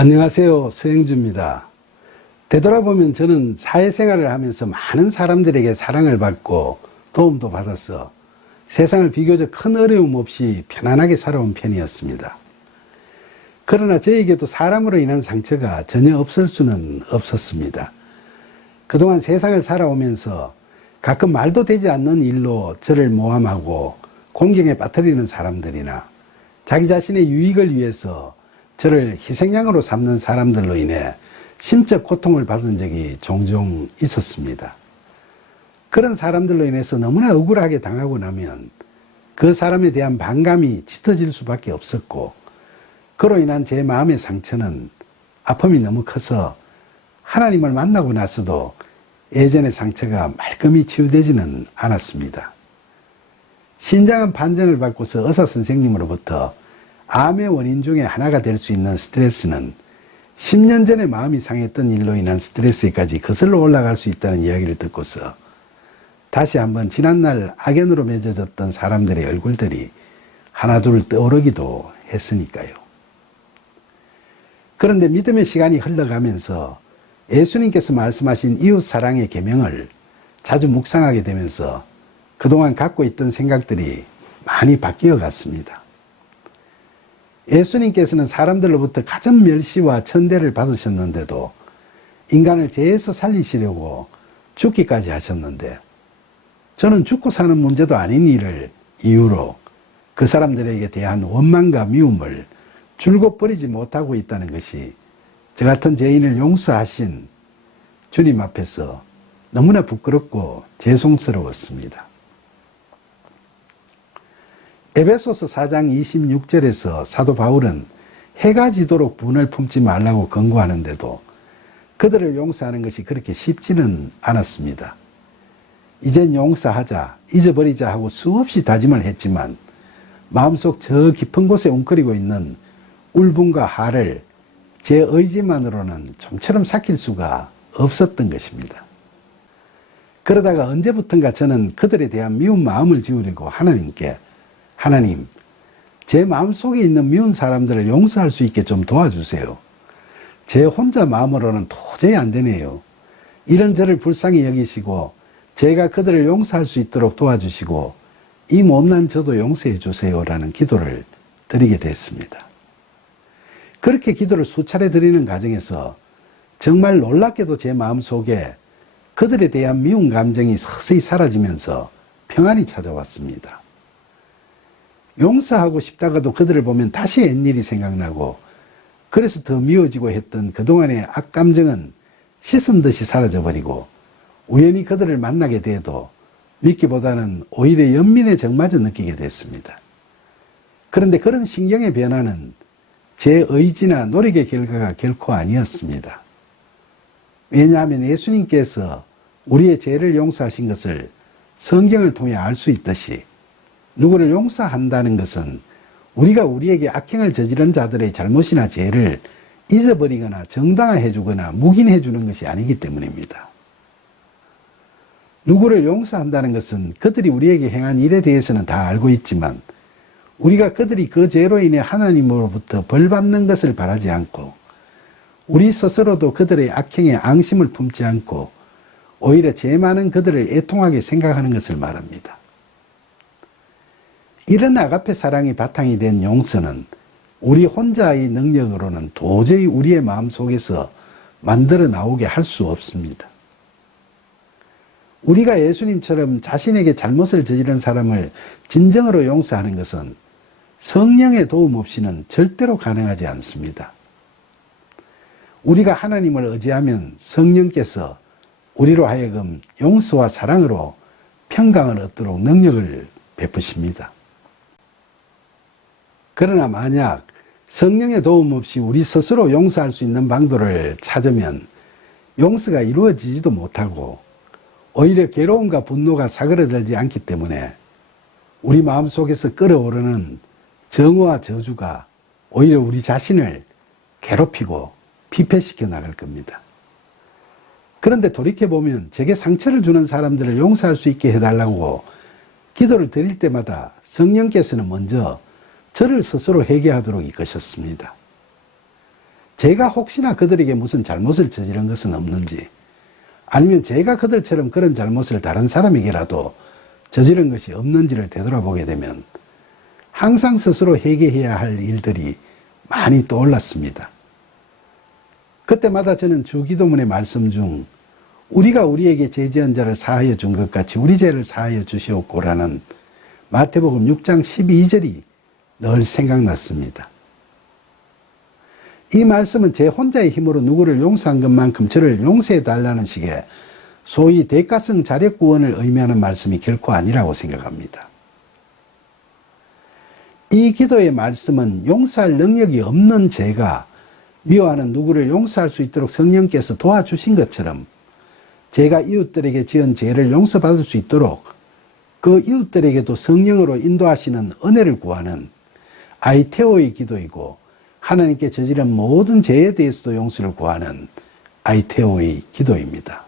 안녕하세요. 서영주입니다. 되돌아보면 저는 사회생활을 하면서 많은 사람들에게 사랑을 받고 도움도 받아서 세상을 비교적 큰 어려움 없이 편안하게 살아온 편이었습니다. 그러나 저에게도 사람으로 인한 상처가 전혀 없을 수는 없었습니다. 그동안 세상을 살아오면서 가끔 말도 되지 않는 일로 저를 모함하고 공경에 빠뜨리는 사람들이나 자기 자신의 유익을 위해서 저를 희생양으로 삼는 사람들로 인해 심적 고통을 받은 적이 종종 있었습니다. 그런 사람들로 인해서 너무나 억울하게 당하고 나면 그 사람에 대한 반감이 짙어질 수밖에 없었고, 그로 인한 제 마음의 상처는 아픔이 너무 커서 하나님을 만나고 나서도 예전의 상처가 말끔히 치유되지는 않았습니다. 신장암 판정을 받고서 의사 선생님으로부터 암의 원인 중에 하나가 될 수 있는 스트레스는 10년 전에 마음이 상했던 일로 인한 스트레스까지 거슬러 올라갈 수 있다는 이야기를 듣고서 다시 한번 지난날 악연으로 맺어졌던 사람들의 얼굴들이 하나둘 떠오르기도 했으니까요. 그런데 믿음의 시간이 흘러가면서 예수님께서 말씀하신 이웃사랑의 계명을 자주 묵상하게 되면서 그동안 갖고 있던 생각들이 많이 바뀌어 갔습니다. 예수님께서는 사람들로부터 가장 멸시와 천대를 받으셨는데도 인간을 죄에서 살리시려고 죽기까지 하셨는데, 저는 죽고 사는 문제도 아닌 일을 이유로 그 사람들에게 대한 원망과 미움을 줄곧 버리지 못하고 있다는 것이 저 같은 죄인을 용서하신 주님 앞에서 너무나 부끄럽고 죄송스러웠습니다. 에베소서 4장 26절에서 사도 바울은 해가 지도록 분을 품지 말라고 권고하는데도 그들을 용서하는 것이 그렇게 쉽지는 않았습니다. 이젠 용서하자, 잊어버리자 하고 수없이 다짐을 했지만 마음속 저 깊은 곳에 웅크리고 있는 울분과 화를 제 의지만으로는 좀처럼 삭힐 수가 없었던 것입니다. 그러다가 언제부턴가 저는 그들에 대한 미운 마음을 지우려고 하나님께, 하나님, 제 마음속에 있는 미운 사람들을 용서할 수 있게 좀 도와주세요. 제 혼자 마음으로는 도저히 안 되네요. 이런 저를 불쌍히 여기시고 제가 그들을 용서할 수 있도록 도와주시고 이 못난 저도 용서해 주세요라는 기도를 드리게 됐습니다. 그렇게 기도를 수차례 드리는 과정에서 정말 놀랍게도 제 마음속에 그들에 대한 미운 감정이 서서히 사라지면서 평안이 찾아왔습니다. 용서하고 싶다가도 그들을 보면 다시 옛일이 생각나고, 그래서 더 미워지고 했던 그동안의 악감정은 씻은 듯이 사라져버리고 우연히 그들을 만나게 돼도 믿기보다는 오히려 연민의 정마저 느끼게 됐습니다. 그런데 그런 신경의 변화는 제 의지나 노력의 결과가 결코 아니었습니다. 왜냐하면 예수님께서 우리의 죄를 용서하신 것을 성경을 통해 알 수 있듯이 누구를 용서한다는 것은 우리가 우리에게 악행을 저지른 자들의 잘못이나 죄를 잊어버리거나 정당화해 주거나 묵인해 주는 것이 아니기 때문입니다. 누구를 용서한다는 것은 그들이 우리에게 행한 일에 대해서는 다 알고 있지만 우리가 그들이 그 죄로 인해 하나님으로부터 벌받는 것을 바라지 않고 우리 스스로도 그들의 악행에 앙심을 품지 않고 오히려 죄 많은 그들을 애통하게 생각하는 것을 말합니다. 이런 아가페 사랑이 바탕이 된 용서는 우리 혼자의 능력으로는 도저히 우리의 마음속에서 만들어 나오게 할 수 없습니다. 우리가 예수님처럼 자신에게 잘못을 저지른 사람을 진정으로 용서하는 것은 성령의 도움 없이는 절대로 가능하지 않습니다. 우리가 하나님을 의지하면 성령께서 우리로 하여금 용서와 사랑으로 평강을 얻도록 능력을 베푸십니다. 그러나 만약 성령의 도움 없이 우리 스스로 용서할 수 있는 방도를 찾으면 용서가 이루어지지도 못하고 오히려 괴로움과 분노가 사그러들지 않기 때문에 우리 마음속에서 끓어오르는 정오와 저주가 오히려 우리 자신을 괴롭히고 피폐시켜 나갈 겁니다. 그런데 돌이켜보면 제게 상처를 주는 사람들을 용서할 수 있게 해달라고 기도를 드릴 때마다 성령께서는 먼저 저를 스스로 회개하도록 이끄셨습니다. 제가 혹시나 그들에게 무슨 잘못을 저지른 것은 없는지, 아니면 제가 그들처럼 그런 잘못을 다른 사람에게라도 저지른 것이 없는지를 되돌아보게 되면 항상 스스로 회개해야 할 일들이 많이 떠올랐습니다. 그때마다 저는 주기도문의 말씀 중 우리가 우리에게 죄지은 자를 사하여 준 것 같이 우리 죄를 사하여 주시옵고라는 마태복음 6장 12절이 늘 생각났습니다. 이 말씀은 제 혼자의 힘으로 누구를 용서한 것만큼 저를 용서해 달라는 식의 소위 대가성 자력 구원을 의미하는 말씀이 결코 아니라고 생각합니다. 이 기도의 말씀은 용서할 능력이 없는 제가 미워하는 누구를 용서할 수 있도록 성령께서 도와주신 것처럼 제가 이웃들에게 지은 죄를 용서받을 수 있도록 그 이웃들에게도 성령으로 인도하시는 은혜를 구하는 아이테오의 기도이고, 하나님께 저지른 모든 죄에 대해서도 용서를 구하는 아이테오의 기도입니다.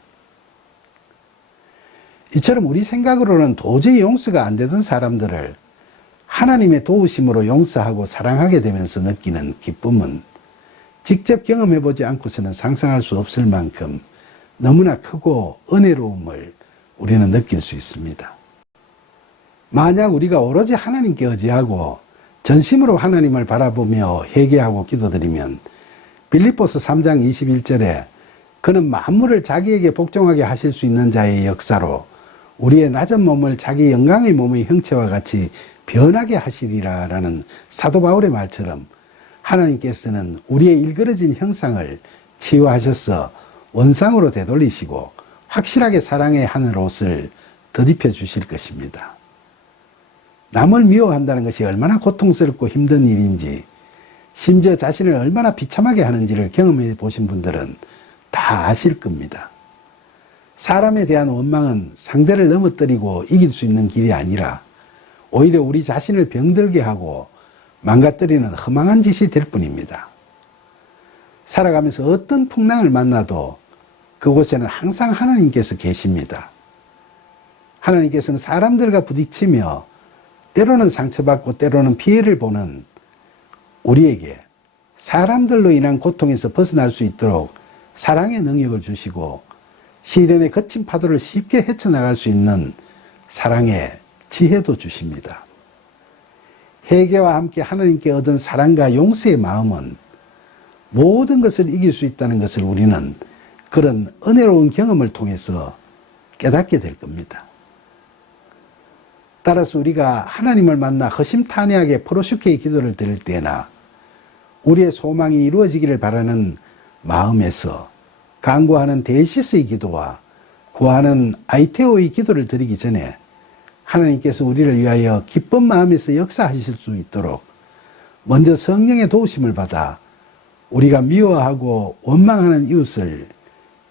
이처럼 우리 생각으로는 도저히 용서가 안 되던 사람들을 하나님의 도우심으로 용서하고 사랑하게 되면서 느끼는 기쁨은 직접 경험해보지 않고서는 상상할 수 없을 만큼 너무나 크고 은혜로움을 우리는 느낄 수 있습니다. 만약 우리가 오로지 하나님께 의지하고 전심으로 하나님을 바라보며 회개하고 기도드리면 빌립보서 3장 21절에 그는 만물을 자기에게 복종하게 하실 수 있는 자의 역사로 우리의 낮은 몸을 자기 영광의 몸의 형체와 같이 변하게 하시리라 라는 사도 바울의 말처럼 하나님께서는 우리의 일그러진 형상을 치유하셔서 원상으로 되돌리시고 확실하게 사랑의 하늘 옷을 덧입혀 주실 것입니다. 남을 미워한다는 것이 얼마나 고통스럽고 힘든 일인지, 심지어 자신을 얼마나 비참하게 하는지를 경험해 보신 분들은 다 아실 겁니다. 사람에 대한 원망은 상대를 넘어뜨리고 이길 수 있는 길이 아니라 오히려 우리 자신을 병들게 하고 망가뜨리는 허망한 짓이 될 뿐입니다. 살아가면서 어떤 풍랑을 만나도 그곳에는 항상 하나님께서 계십니다. 하나님께서는 사람들과 부딪히며 때로는 상처받고 때로는 피해를 보는 우리에게 사람들로 인한 고통에서 벗어날 수 있도록 사랑의 능력을 주시고 시련의 거친 파도를 쉽게 헤쳐나갈 수 있는 사랑의 지혜도 주십니다. 회개와 함께 하나님께 얻은 사랑과 용서의 마음은 모든 것을 이길 수 있다는 것을 우리는 그런 은혜로운 경험을 통해서 깨닫게 될 겁니다. 따라서 우리가 하나님을 만나 허심탄회하게 프로슈케의 기도를 드릴 때나 우리의 소망이 이루어지기를 바라는 마음에서 간구하는 데시스의 기도와 구하는 아이테오의 기도를 드리기 전에 하나님께서 우리를 위하여 기쁜 마음에서 역사하실 수 있도록 먼저 성령의 도우심을 받아 우리가 미워하고 원망하는 이웃을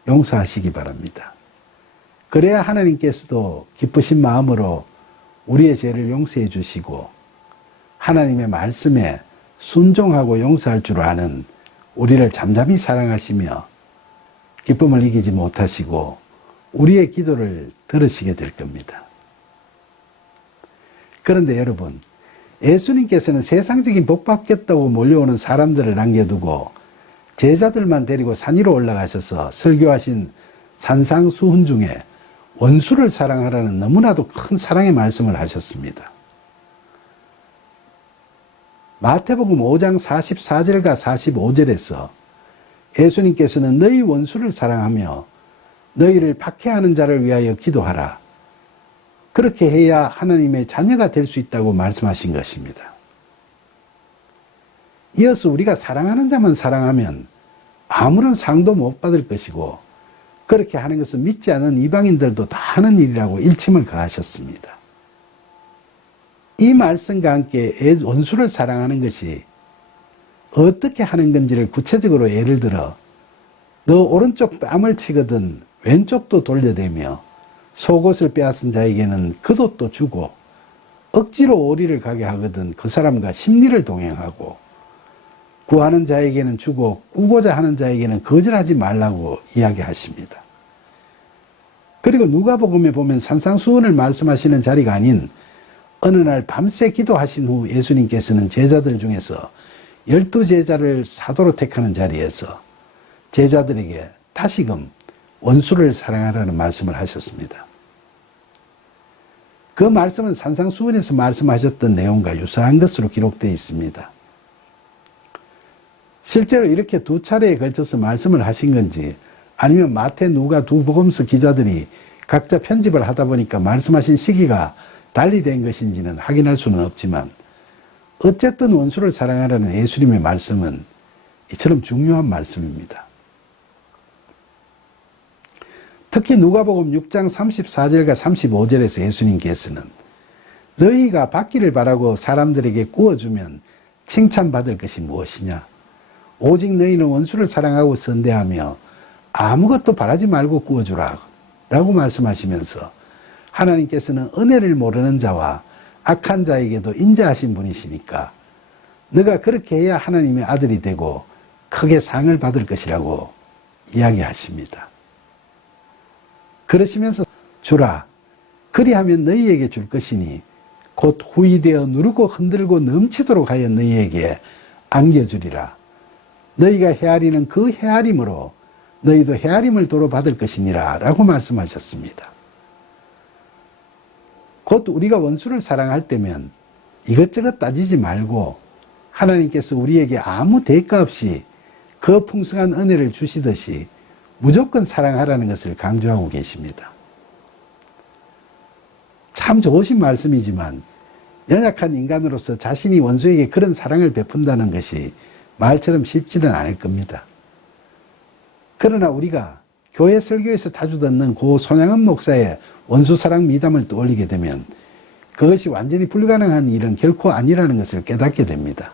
용서하시기 바랍니다. 그래야 하나님께서도 기쁘신 마음으로 우리의 죄를 용서해 주시고 하나님의 말씀에 순종하고 용서할 줄 아는 우리를 잠잠히 사랑하시며 기쁨을 이기지 못하시고 우리의 기도를 들으시게 될 겁니다. 그런데 여러분, 예수님께서는 세상적인 복 받겠다고 몰려오는 사람들을 남겨두고 제자들만 데리고 산 위로 올라가셔서 설교하신 산상수훈 중에 원수를 사랑하라는 너무나도 큰 사랑의 말씀을 하셨습니다. 마태복음 5장 44절과 45절에서 예수님께서는 너희 원수를 사랑하며 너희를 박해하는 자를 위하여 기도하라. 그렇게 해야 하나님의 자녀가 될 수 있다고 말씀하신 것입니다. 이어서 우리가 사랑하는 자만 사랑하면 아무런 상도 못 받을 것이고 그렇게 하는 것은 믿지 않은 이방인들도 다 하는 일이라고 일침을 가하셨습니다. 이 말씀과 함께 원수를 사랑하는 것이 어떻게 하는 건지를 구체적으로 예를 들어 너 오른쪽 뺨을 치거든 왼쪽도 돌려대며 속옷을 빼앗은 자에게는 겉옷도 주고 억지로 오리를 가게 하거든 그 사람과 심리를 동행하고 구하는 자에게는 주고 꾸고자 하는 자에게는 거절하지 말라고 이야기하십니다. 그리고 누가복음에 보면 산상수훈을 말씀하시는 자리가 아닌 어느 날 밤새 기도하신 후 예수님께서는 제자들 중에서 12 제자를 사도로 택하는 자리에서 제자들에게 다시금 원수를 사랑하라는 말씀을 하셨습니다. 그 말씀은 산상수훈에서 말씀하셨던 내용과 유사한 것으로 기록되어 있습니다. 실제로 이렇게 두 차례에 걸쳐서 말씀을 하신 건지 아니면 마태, 누가 두 복음서 기자들이 각자 편집을 하다 보니까 말씀하신 시기가 달리 된 것인지는 확인할 수는 없지만 어쨌든 원수를 사랑하라는 예수님의 말씀은 이처럼 중요한 말씀입니다. 특히 누가복음 6장 34절과 35절에서 예수님께서는 너희가 받기를 바라고 사람들에게 구워주면 칭찬받을 것이 무엇이냐? 오직 너희는 원수를 사랑하고 선대하며 아무것도 바라지 말고 구워주라 라고 말씀하시면서 하나님께서는 은혜를 모르는 자와 악한 자에게도 인자하신 분이시니까 너가 그렇게 해야 하나님의 아들이 되고 크게 상을 받을 것이라고 이야기하십니다. 그러시면서 주라 그리하면 너희에게 줄 것이니 곧 후이되어 누르고 흔들고 넘치도록 하여 너희에게 안겨주리라. 너희가 헤아리는 그 헤아림으로 너희도 헤아림을 도로 받을 것이니라 라고 말씀하셨습니다. 곧 우리가 원수를 사랑할 때면 이것저것 따지지 말고 하나님께서 우리에게 아무 대가 없이 그 풍성한 은혜를 주시듯이 무조건 사랑하라는 것을 강조하고 계십니다. 참 좋으신 말씀이지만 연약한 인간으로서 자신이 원수에게 그런 사랑을 베푼다는 것이 말처럼 쉽지는 않을 겁니다. 그러나 우리가 교회 설교에서 자주 듣는 고 손양은 목사의 원수사랑 미담을 떠올리게 되면 그것이 완전히 불가능한 일은 결코 아니라는 것을 깨닫게 됩니다.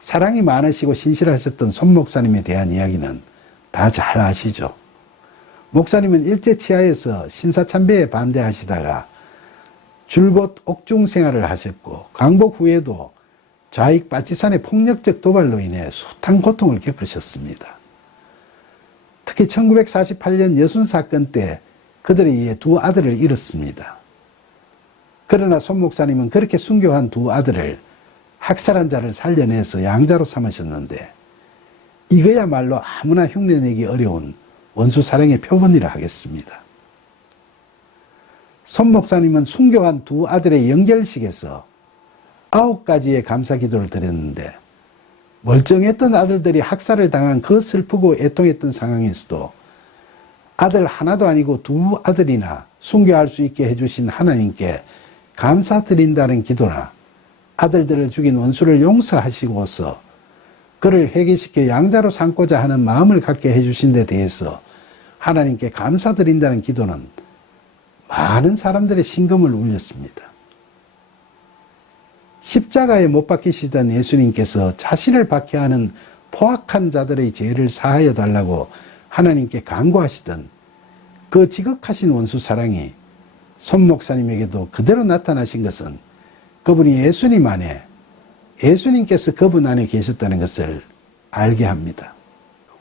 사랑이 많으시고 신실하셨던 손 목사님에 대한 이야기는 다 잘 아시죠. 목사님은 일제치하에서 신사참배에 반대하시다가 줄곧 옥중 생활을 하셨고 광복 후에도 좌익 빨치산의 폭력적 도발로 인해 숱한 고통을 겪으셨습니다. 특히 1948년 여순사건 때 그들에 의해 두 아들을 잃었습니다. 그러나 손 목사님은 그렇게 순교한 두 아들을 학살한 자를 살려내서 양자로 삼으셨는데 이거야말로 아무나 흉내내기 어려운 원수 사랑의 표본이라 하겠습니다. 손 목사님은 순교한 두 아들의 연결식에서 9가지의 감사 기도를 드렸는데 멀쩡했던 아들들이 학살을 당한 그 슬프고 애통했던 상황에서도 아들 하나도 아니고 두 아들이나 순교할 수 있게 해주신 하나님께 감사드린다는 기도나 아들들을 죽인 원수를 용서하시고서 그를 회개시켜 양자로 삼고자 하는 마음을 갖게 해주신 데 대해서 하나님께 감사드린다는 기도는 많은 사람들의 심금을 울렸습니다. 십자가에 못 박히시던 예수님께서 자신을 박해하는 포악한 자들의 죄를 사하여 달라고 하나님께 간구하시던 그 지극하신 원수 사랑이 손 목사님에게도 그대로 나타나신 것은 그분이 예수님 안에, 예수님께서 그분 안에 계셨다는 것을 알게 합니다.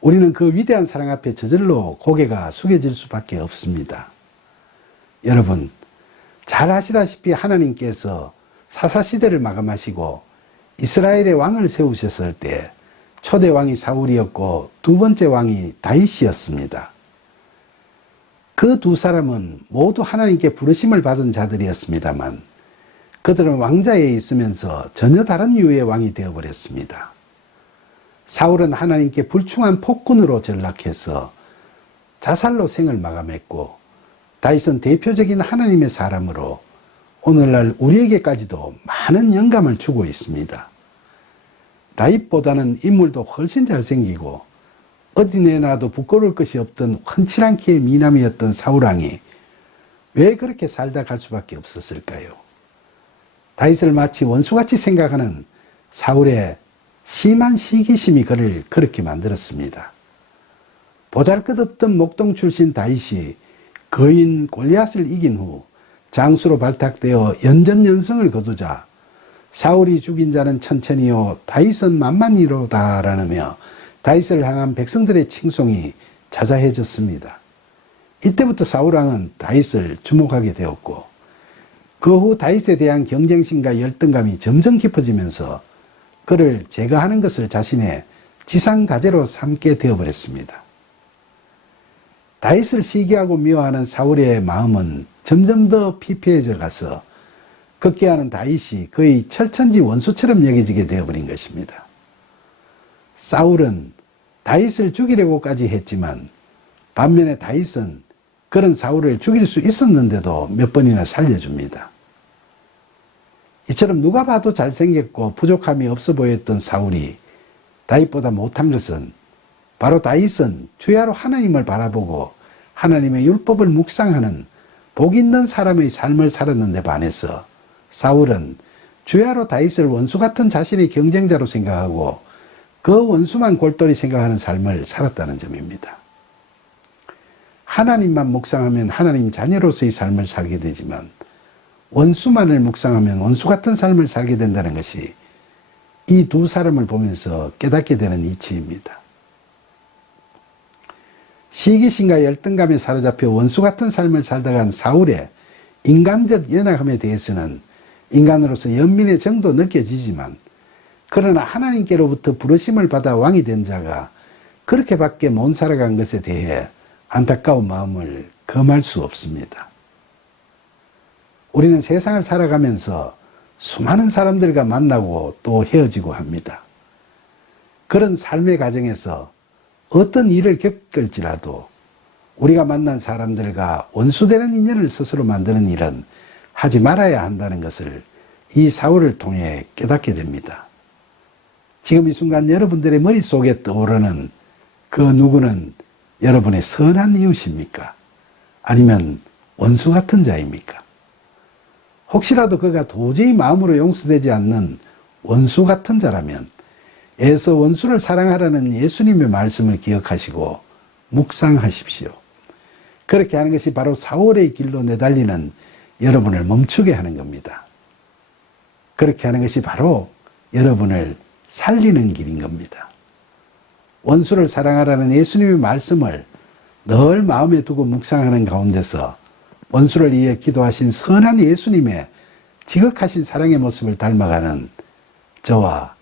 우리는 그 위대한 사랑 앞에 저절로 고개가 숙여질 수밖에 없습니다. 여러분, 잘 아시다시피 하나님께서 사사시대를 마감하시고 이스라엘의 왕을 세우셨을 때 초대 왕이 사울이었고 두 번째 왕이 다윗이었습니다. 그 두 사람은 모두 하나님께 부르심을 받은 자들이었습니다만 그들은 왕자에 있으면서 전혀 다른 유의 왕이 되어버렸습니다. 사울은 하나님께 불충한 폭군으로 전락해서 자살로 생을 마감했고 다윗은 대표적인 하나님의 사람으로 오늘날 우리에게까지도 많은 영감을 주고 있습니다. 다윗보다는 인물도 훨씬 잘생기고 어디 내놔도 부끄러울 것이 없던 훤칠한 키의 미남이었던 사울왕이 왜 그렇게 살다 갈 수밖에 없었을까요? 다윗을 마치 원수같이 생각하는 사울의 심한 시기심이 그를 그렇게 만들었습니다. 보잘것없던 목동 출신 다윗이 거인 골리앗을 이긴 후 장수로 발탁되어 연전연승을 거두자 사울이 죽인 자는 천천히요 다윗은 만만히로다 라며 다윗을 향한 백성들의 칭송이 자자해졌습니다. 이때부터 사울왕은 다윗을 주목하게 되었고 그 후 다윗에 대한 경쟁심과 열등감이 점점 깊어지면서 그를 제거하는 것을 자신의 지상과제로 삼게 되어버렸습니다. 다윗을 시기하고 미워하는 사울의 마음은 점점 더 피폐해져 가서 극기하는 다윗이 거의 철천지 원수처럼 여겨지게 되어버린 것입니다. 사울은 다윗을 죽이려고까지 했지만 반면에 다윗은 그런 사울을 죽일 수 있었는데도 몇 번이나 살려줍니다. 이처럼 누가 봐도 잘생겼고 부족함이 없어 보였던 사울이 다윗보다 못한 것은 바로 다윗은 주야로 하나님을 바라보고 하나님의 율법을 묵상하는 복 있는 사람의 삶을 살았는데 반해서 사울은 주야로 다윗을 원수 같은 자신의 경쟁자로 생각하고 그 원수만 골똘히 생각하는 삶을 살았다는 점입니다. 하나님만 묵상하면 하나님 자녀로서의 삶을 살게 되지만 원수만을 묵상하면 원수 같은 삶을 살게 된다는 것이 이 두 사람을 보면서 깨닫게 되는 이치입니다. 시기심과 열등감에 사로잡혀 원수 같은 삶을 살다 간 사울의 인간적 연약함에 대해서는 인간으로서 연민의 정도 느껴지지만 그러나 하나님께로부터 부르심을 받아 왕이 된 자가 그렇게밖에 못 살아간 것에 대해 안타까운 마음을 금할 수 없습니다. 우리는 세상을 살아가면서 수많은 사람들과 만나고 또 헤어지고 합니다. 그런 삶의 과정에서 어떤 일을 겪을지라도 우리가 만난 사람들과 원수되는 인연을 스스로 만드는 일은 하지 말아야 한다는 것을 이 사울을 통해 깨닫게 됩니다. 지금 이 순간 여러분들의 머릿속에 떠오르는 그 누구는 여러분의 선한 이웃입니까? 아니면 원수 같은 자입니까? 혹시라도 그가 도저히 마음으로 용서되지 않는 원수 같은 자라면 애써 원수를 사랑하라는 예수님의 말씀을 기억하시고 묵상하십시오. 그렇게 하는 것이 바로 사울의 길로 내달리는 여러분을 멈추게 하는 겁니다. 그렇게 하는 것이 바로 여러분을 살리는 길인 겁니다. 원수를 사랑하라는 예수님의 말씀을 늘 마음에 두고 묵상하는 가운데서 원수를 위해 기도하신 선한 예수님의 지극하신 사랑의 모습을 닮아가는 저와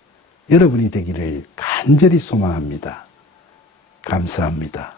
여러분이 되기를 간절히 소망합니다. 감사합니다.